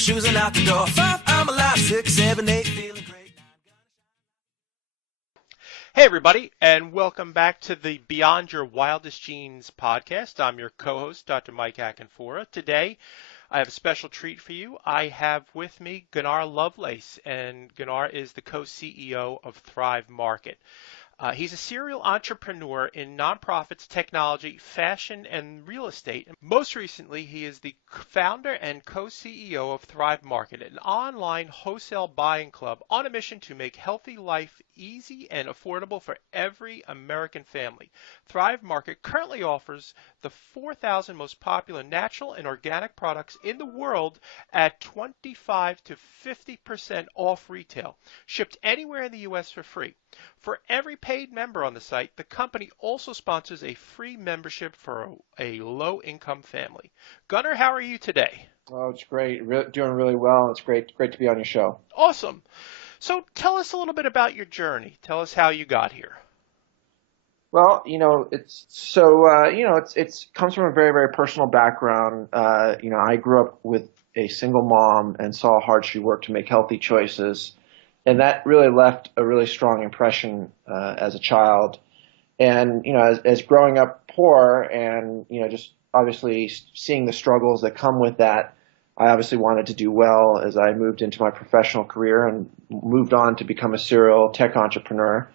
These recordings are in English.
shoes and out the door. 5, I'm alive. 6, 7, 8, feeling great. Hey everybody, and welcome back to the Beyond Your Wildest Genes podcast. I'm your co-host, Dr. Mike Akinfora. Today, I have a special treat for you. I have with me Gunnar Lovelace, and Gunnar is the co-CEO of Thrive Market. He's a serial entrepreneur in nonprofits, technology, fashion, and real estate. Most recently, he is the founder and co-CEO of Thrive Market, an online wholesale buying club on a mission to make healthy life easy and affordable for every American family. Thrive Market currently offers the 4,000 most popular natural and organic products in the world at 25 to 50% off retail, shipped anywhere in the U.S. for free. For every paid member on the site, the company also sponsors a free membership for a low-income family. Gunnar, how are you today? Oh, it's great. Doing really well. It's great to be on your show. Awesome. So tell us a little bit about your journey. Tell us how you got here. Well, it's comes from a very, very personal background. I grew up with a single mom and saw how hard she worked to make healthy choices. And that really left a really strong impression as a child. And, as growing up poor and, just obviously seeing the struggles that come with that, I obviously wanted to do well as I moved into my professional career and moved on to become a serial tech entrepreneur.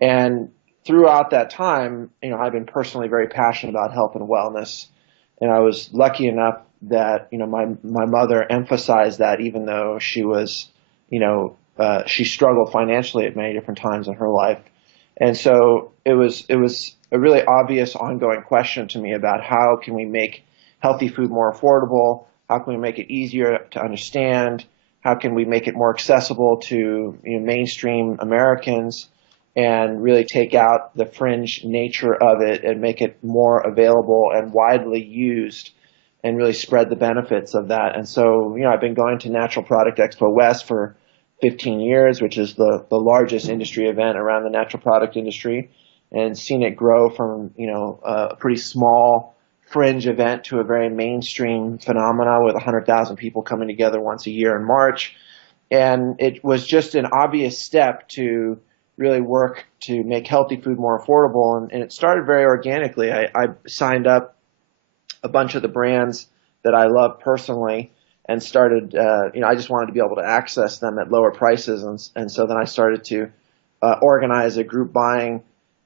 And throughout that time, I've been personally very passionate about health and wellness. And I was lucky enough that, my mother emphasized that even though she was, she struggled financially at many different times in her life. And so it was a really obvious ongoing question to me about how can we make healthy food more affordable? How can we make it easier to understand? How can we make it more accessible to mainstream Americans and really take out the fringe nature of it and make it more available and widely used and really spread the benefits of that? And so, I've been going to Natural Product Expo West for 15 years, which is the largest industry event around the natural product industry, and seen it grow from, a pretty small fringe event to a very mainstream phenomena with 100,000 people coming together once a year in March. And it was just an obvious step to really work to make healthy food more affordable. And it started very organically. I signed up a bunch of the brands that I love personally and started, I just wanted to be able to access them at lower prices. And so then I started to organize a group buying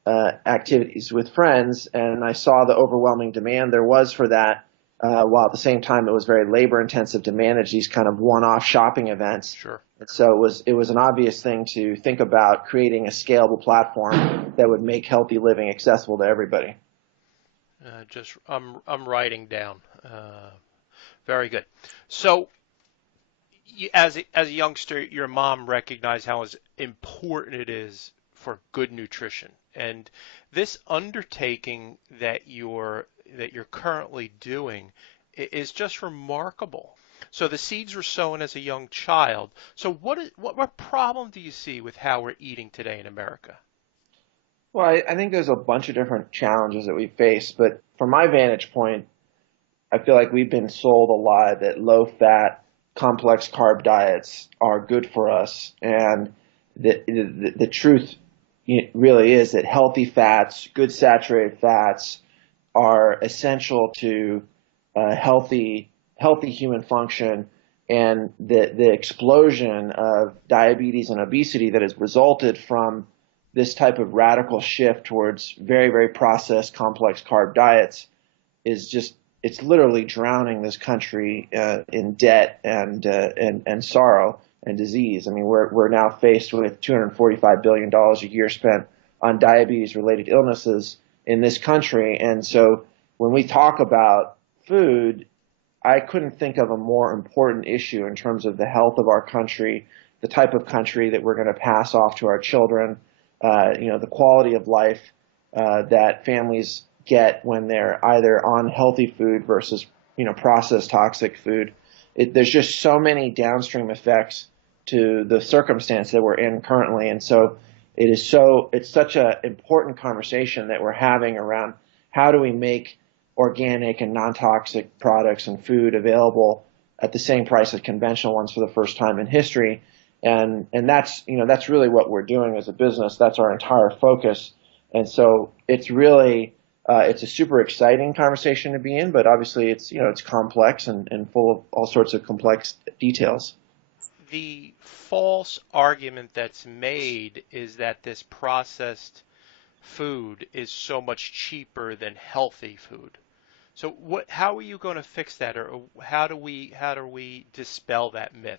activities with friends, and I saw the overwhelming demand there was for that, while at the same time it was very labor intensive to manage these kind of one-off shopping events. Sure. And so it was an obvious thing to think about creating a scalable platform that would make healthy living accessible to everybody. I'm writing down. Very good. So, as a youngster, your mom recognized how important it is for good nutrition, and this undertaking that you're currently doing is just remarkable. So the seeds were sown as a young child. So what problem do you see with how we're eating today in America? Well, I think there's a bunch of different challenges that we face, but from my vantage point, I feel like we've been sold a lie that low-fat, complex carb diets are good for us, and the truth really is that healthy fats, good saturated fats, are essential to healthy human function, and the explosion of diabetes and obesity that has resulted from this type of radical shift towards very, very processed, complex carb diets is just, it's literally drowning this country in debt and sorrow and disease. I mean, we're now faced with $245 billion a year spent on diabetes-related illnesses in this country. And so when we talk about food, I couldn't think of a more important issue in terms of the health of our country, the type of country that we're going to pass off to our children, the quality of life that families get when they're either on healthy food versus, processed toxic food. There's just so many downstream effects to the circumstance that we're in currently. And so it's such an important conversation that we're having around how do we make organic and non-toxic products and food available at the same price as conventional ones for the first time in history. And that's, that's really what we're doing as a business. That's our entire focus. And so it's really, it's a super exciting conversation to be in, but obviously it's complex and full of all sorts of complex details. The false argument that's made is that this processed food is so much cheaper than healthy food. So how are you going to fix that, or how do we dispel that myth?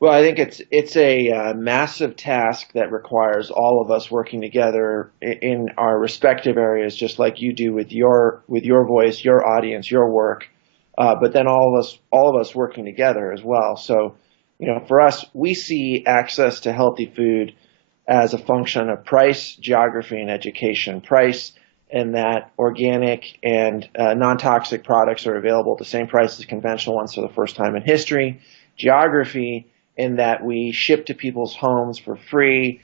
Well, I think it's a massive task that requires all of us working together in our respective areas, just like you do with your voice, your audience, your work, but then all of us working together as well. So, for us, we see access to healthy food as a function of price, geography, and education. Price, and that organic and non-toxic products are available at the same price as conventional ones for the first time in history. Geography, in that we ship to people's homes for free,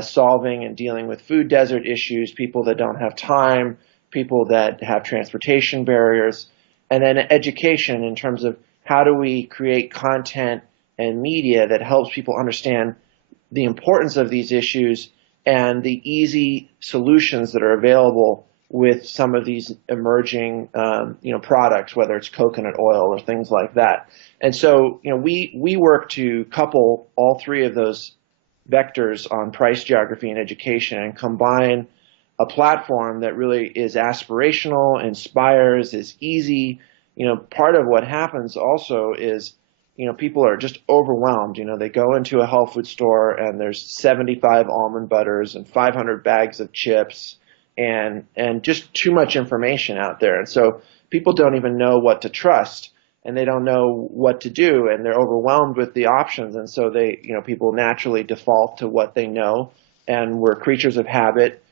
solving and dealing with food desert issues, people that don't have time, people that have transportation barriers, and then education in terms of how do we create content and media that helps people understand the importance of these issues and the easy solutions that are available with some of these emerging, products, whether it's coconut oil or things like that. And so, we work to couple all three of those vectors on price, geography, and education, and combine a platform that really is aspirational, inspires, is easy. Part of what happens also is, people are just overwhelmed. They go into a health food store and there's 75 almond butters and 500 bags of chips and just too much information out there. And so people don't even know what to trust, and they don't know what to do, and they're overwhelmed with the options. And so people naturally default to what they know, and we're creatures of habit,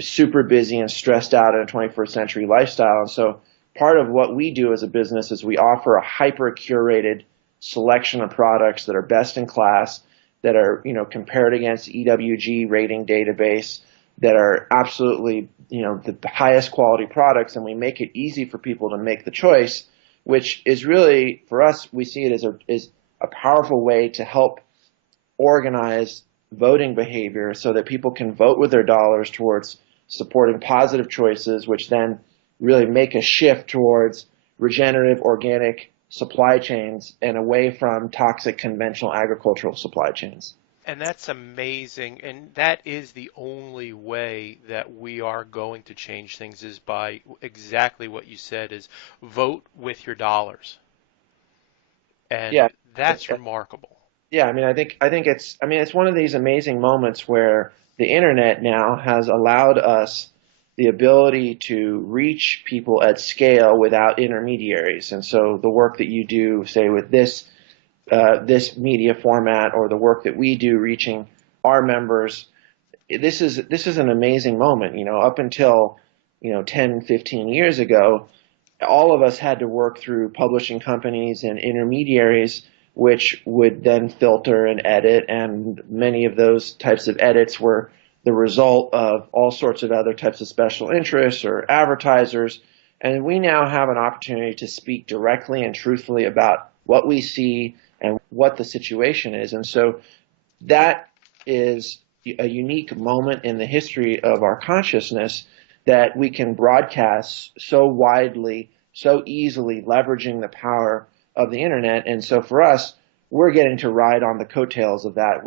super busy and stressed out in a 21st century lifestyle. And so part of what we do as a business is we offer a hyper curated selection of products that are best in class, that are, compared against EWG rating database, that are absolutely, the highest quality products, and we make it easy for people to make the choice, which is really, for us, we see it as a powerful way to help organize voting behavior so that people can vote with their dollars towards supporting positive choices, which then really make a shift towards regenerative, organic supply chains and away from toxic conventional agricultural supply chains. And that's amazing. And that is the only way that we are going to change things, is by exactly what you said, is vote with your dollars. And Yeah, that's remarkable. yeah. It's one of these amazing moments where the internet now has allowed us the ability to reach people at scale without intermediaries. And so the work that you do, say with this media format, or the work that we do reaching our members, this is an amazing moment. Up until 10, 15 years ago, all of us had to work through publishing companies and intermediaries, which would then filter and edit, and many of those types of edits were the result of all sorts of other types of special interests or advertisers. And we now have an opportunity to speak directly and truthfully about what we see and what the situation is. And so that is a unique moment in the history of our consciousness, that we can broadcast so widely, so easily, leveraging the power of the internet. And so for us, we're getting to ride on the coattails of that.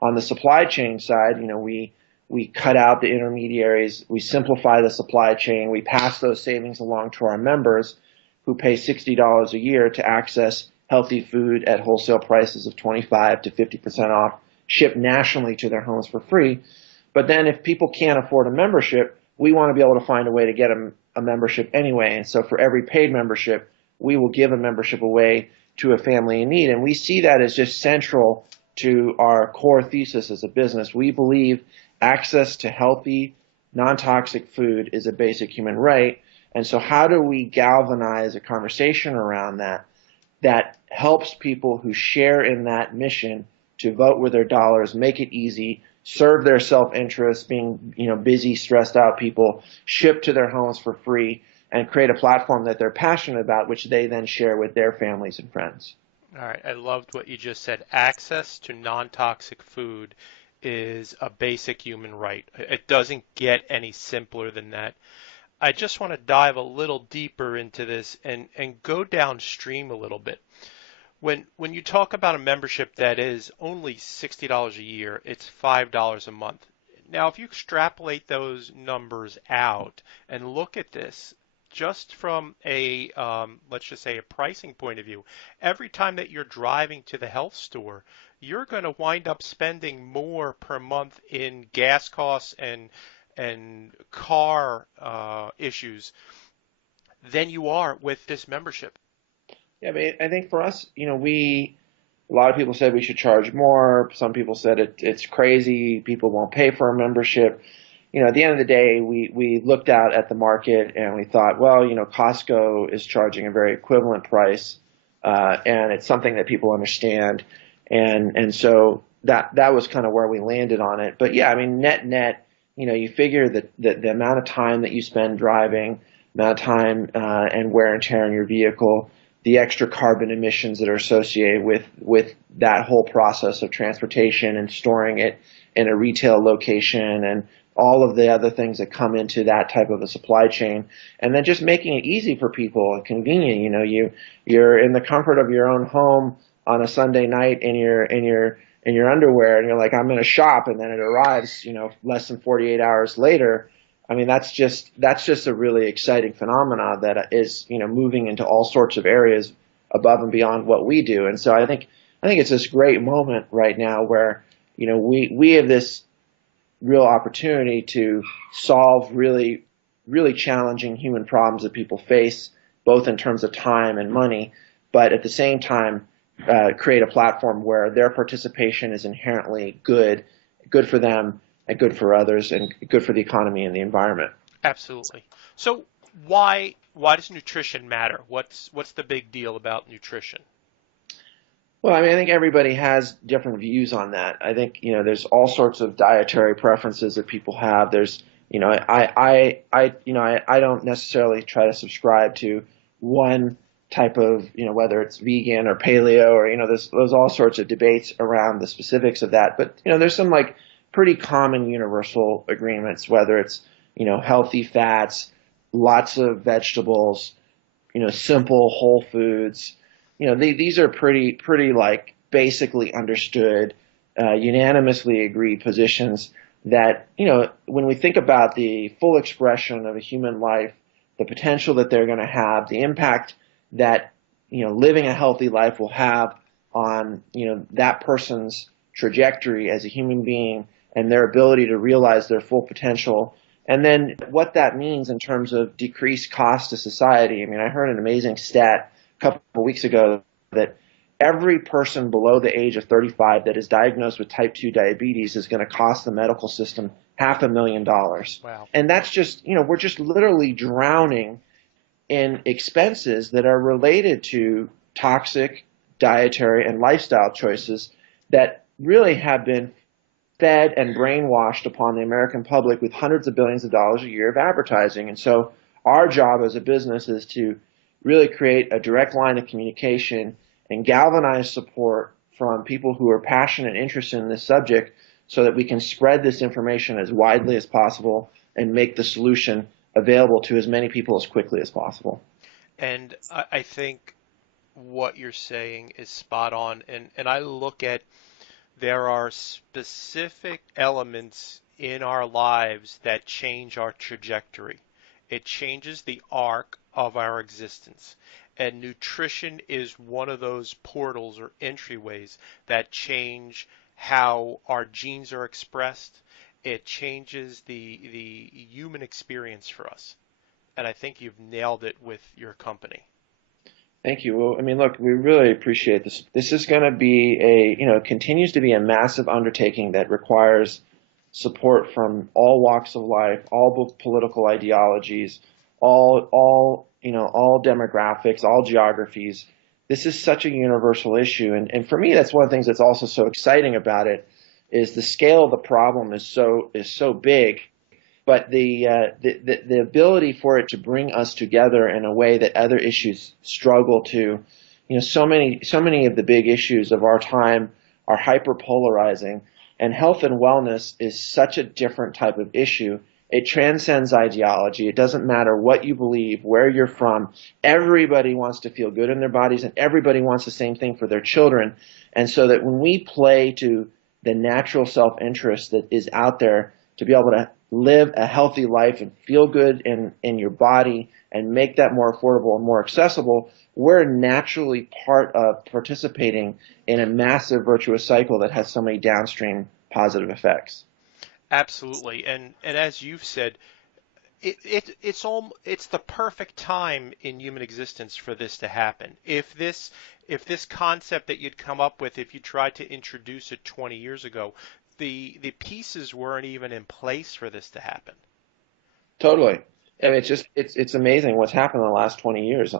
On the supply chain side, we cut out the intermediaries, we simplify the supply chain, we pass those savings along to our members, who pay $60 a year to access healthy food at wholesale prices of 25 to 50% off, shipped nationally to their homes for free. But then if people can't afford a membership, we want to be able to find a way to get them a membership anyway. And so for every paid membership, we will give a membership away to a family in need. And we see that as just central to our core thesis as a business. We believe access to healthy, non-toxic food is a basic human right. And so how do we galvanize a conversation around that helps people who share in that mission to vote with their dollars, make it easy, serve their self-interest, being busy, stressed out people, ship to their homes for free, and create a platform that they're passionate about, which they then share with their families and friends. All right, I loved what you just said. Access to non-toxic food is a basic human right. It doesn't get any simpler than that. I just want to dive a little deeper into this and go downstream a little bit. When you talk about a membership that is only $60 a year, it's $5 a month. Now, if you extrapolate those numbers out and look at this just from a, let's just say, a pricing point of view, every time that you're driving to the health store, you're going to wind up spending more per month in gas costs and car issues than you are with this membership. Yeah, I think for us, a lot of people said we should charge more. Some people said it's crazy. People won't pay for a membership. At the end of the day, we looked out at the market and we thought, well, Costco is charging a very equivalent price, and it's something that people understand. And so that was kind of where we landed on it. But yeah, I mean, net, you figure that the amount of time that you spend driving, amount of time and wear and tear on your vehicle, the extra carbon emissions that are associated with that whole process of transportation and storing it in a retail location and all of the other things that come into that type of a supply chain, and then just making it easy for people and convenient. You're in the comfort of your own home on a Sunday night in your underwear, and you're like, I'm going to shop, and then it arrives, less than 48 hours later. I mean, that's just a really exciting phenomena that is, moving into all sorts of areas above and beyond what we do. And so I think it's this great moment right now where, we have this real opportunity to solve really, really challenging human problems that people face, both in terms of time and money, but at the same time, create a platform where their participation is inherently good for them and good for others and good for the economy and the environment. Absolutely. So why does nutrition matter? What's the big deal about nutrition? Well, I mean, I think everybody has different views on that. I think, there's all sorts of dietary preferences that people have. There's, I don't necessarily try to subscribe to one type of, whether it's vegan or paleo or, there's all sorts of debates around the specifics of that. But, there's some like pretty common universal agreements, whether it's, healthy fats, lots of vegetables, simple whole foods. These are pretty like basically understood, unanimously agreed positions that, when we think about the full expression of a human life, the potential that they're going to have, the impact that, living a healthy life will have on, that person's trajectory as a human being and their ability to realize their full potential. And then what that means in terms of decreased cost to society. I mean, I heard an amazing stat a couple of weeks ago that every person below the age of 35 that is diagnosed with type 2 diabetes is going to cost the medical system $500,000. Wow. And that's just, we're just literally drowning in expenses that are related to toxic dietary and lifestyle choices that really have been fed and brainwashed upon the American public with hundreds of billions of dollars a year of advertising. And so our job as a business is to really create a direct line of communication and galvanize support from people who are passionate and interested in this subject so that we can spread this information as widely as possible and make the solution available to as many people as quickly as possible. And I think what you're saying is spot on. And I look at there are specific elements in our lives that change our trajectory. It changes the arc of our existence. And nutrition is one of those portals or entryways that change how our genes are expressed. It changes the human experience for us. And I think you've nailed it with your company. Thank you. Well, I mean, look, we really appreciate this. This is going to be continues to be a massive undertaking that requires support from all walks of life, all political ideologies, all demographics, all geographies. This is such a universal issue. And for me, that's one of the things that's also so exciting about it is the scale of the problem is so big. but the ability for it to bring us together in a way that other issues struggle to, so many of the big issues of our time are hyperpolarizing, and health and wellness is such a different type of issue. It transcends ideology. It doesn't matter what you believe, where you're from. Everybody wants to feel good in their bodies, and everybody wants the same thing for their children. And so that when we play to the natural self-interest that is out there to be able to live a healthy life and feel good in your body and make that more affordable and more accessible, we're naturally part of participating in a massive virtuous cycle that has so many downstream positive effects. Absolutely. And as you've said, it's the perfect time in human existence for this to happen. If this concept that you'd come up with, if you tried to introduce it 20 years ago, the pieces weren't even in place for this to happen. Totally. I mean, it's amazing what's happened in the last 20 years.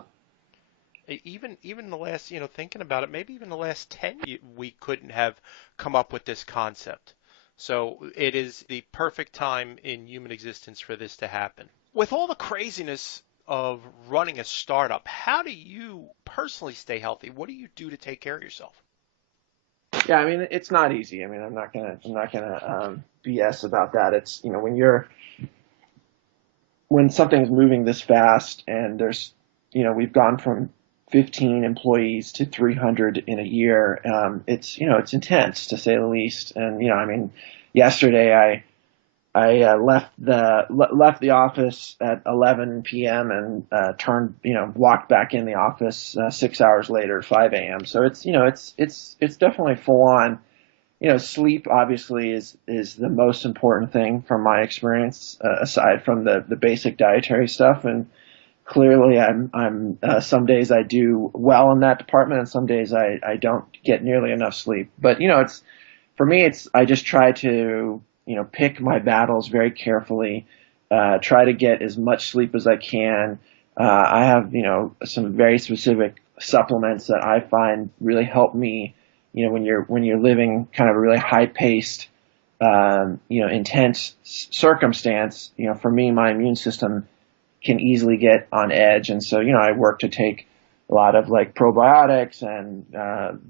Even the last, thinking about it, maybe even the last 10, we couldn't have come up with this concept. So it is the perfect time in human existence for this to happen. With all the craziness of running a startup, how do you personally stay healthy? What do you do to take care of yourself? Yeah, I mean, it's not easy. I mean, I'm not gonna BS about that. It's, when something's moving this fast and there's, we've gone from 15 employees to 300 in a year. It's intense to say the least. And, I mean, yesterday I left the office at 11 p.m. and walked back in the office 6 hours later, 5 a.m. So it's definitely full on. Sleep obviously is the most important thing from my experience, aside from the basic dietary stuff. And clearly, I'm some days I do well in that department, and some days I don't get nearly enough sleep. But it's for me, I just try to pick my battles very carefully, try to get as much sleep as I can. I have some very specific supplements that I find really help me. When you're living kind of a really high paced, intense circumstance. For me, my immune system can easily get on edge. And so, I work to take a lot of like probiotics and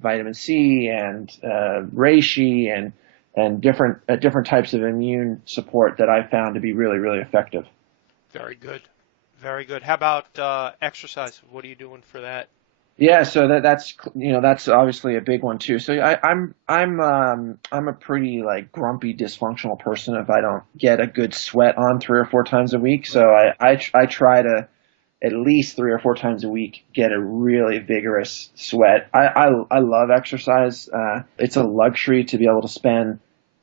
vitamin C and reishi and different types of immune support that I found to be really, really effective. Very good. Very good. How about exercise? What are you doing for that? Yeah, so that's obviously a big one too. So I'm a pretty like grumpy, dysfunctional person if I don't get a good sweat on 3 or 4 times a week. So I try to at least 3 or 4 times a week get a really vigorous sweat. I love exercise. It's a luxury to be able to spend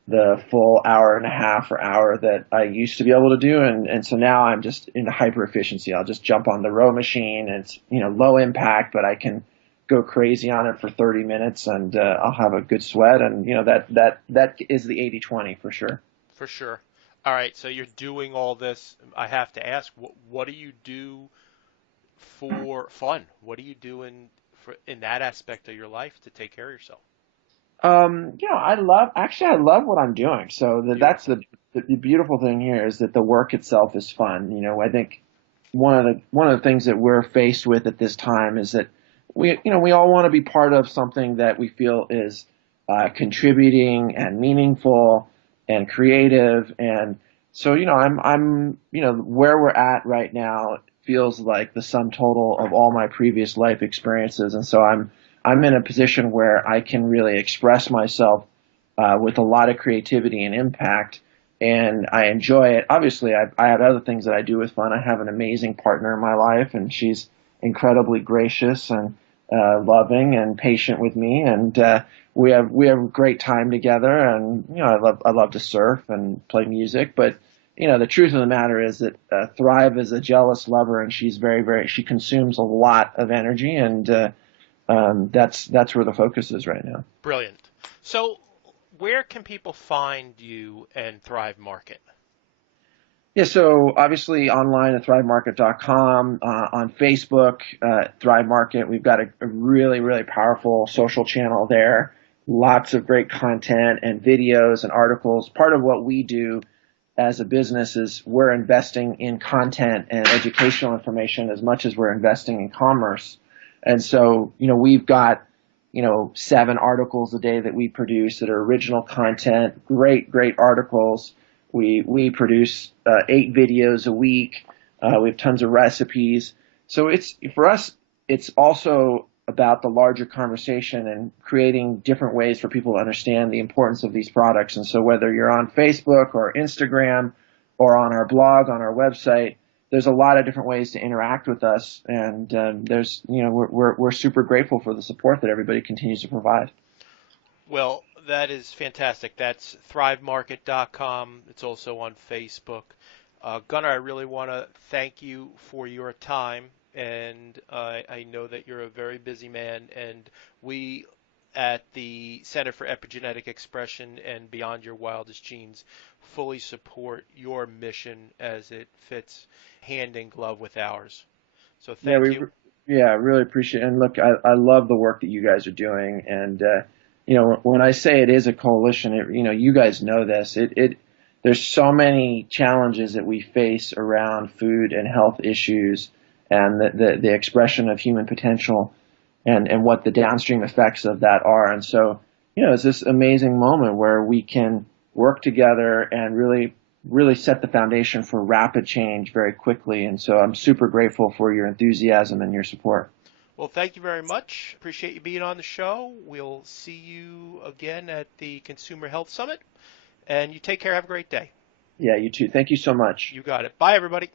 the full hour and a half or hour that I used to be able to do. And so now I'm just into hyper efficiency. I'll just jump on the row machine. And it's, low impact, but I can go crazy on it for 30 minutes and I'll have a good sweat. And, that is the 80-20 for sure. For sure. All right. So you're doing all this. I have to ask, what do you do for fun? What are you doing in that aspect of your life to take care of yourself? I love what I'm doing. So that's the beautiful thing here is that the work itself is fun. I think one of the things that we're faced with at this time is that we all want to be part of something that we feel is contributing and meaningful and creative. And so, I'm where we're at right now feels like the sum total of all my previous life experiences. And so I'm in a position where I can really express myself with a lot of creativity and impact, and I enjoy it. Obviously, I have other things that I do with fun. I have an amazing partner in my life, and she's incredibly gracious and loving and patient with me, and we have a great time together. And I love to surf and play music, but the truth of the matter is that Thrive is a jealous lover, and she's she consumes a lot of energy, and that's where the focus is right now. Brilliant. So where can people find you and Thrive Market? Yeah, so obviously online at thrivemarket.com, on Facebook, Thrive Market. We've got a really, really powerful social channel there. Lots of great content and videos and articles. Part of what we do as a business is we're investing in content and educational information as much as we're investing in commerce. And so, we've got, 7 articles a day that we produce that are original content, great articles. We produce 8 videos a week. We have tons of recipes. So for us, it's also about the larger conversation and creating different ways for people to understand the importance of these products. And so whether you're on Facebook or Instagram or on our blog, on our website, there's a lot of different ways to interact with us. And we're super grateful for the support that everybody continues to provide. Well, that is fantastic. That's thrivemarket.com. It's also on Facebook. Gunnar, I really want to thank you for your time, and I know that you're a very busy man, and we at the Center for Epigenetic Expression and Beyond Your Wildest Genes fully support your mission as it fits hand in glove with ours. So thank you. Yeah, I really appreciate it. And look, I love the work that you guys are doing. And, when I say it is a coalition, you guys know this. There's so many challenges that we face around food and health issues and the expression of human potential and what the downstream effects of that are. And so, it's this amazing moment where we can work together and really set the foundation for rapid change very quickly. And so I'm super grateful for your enthusiasm and your support. Well, thank you very much. Appreciate you being on the show. We'll see you again at the Consumer Health Summit. And you take care. Have a great day. Yeah, you too. Thank you so much. You got it. Bye, everybody.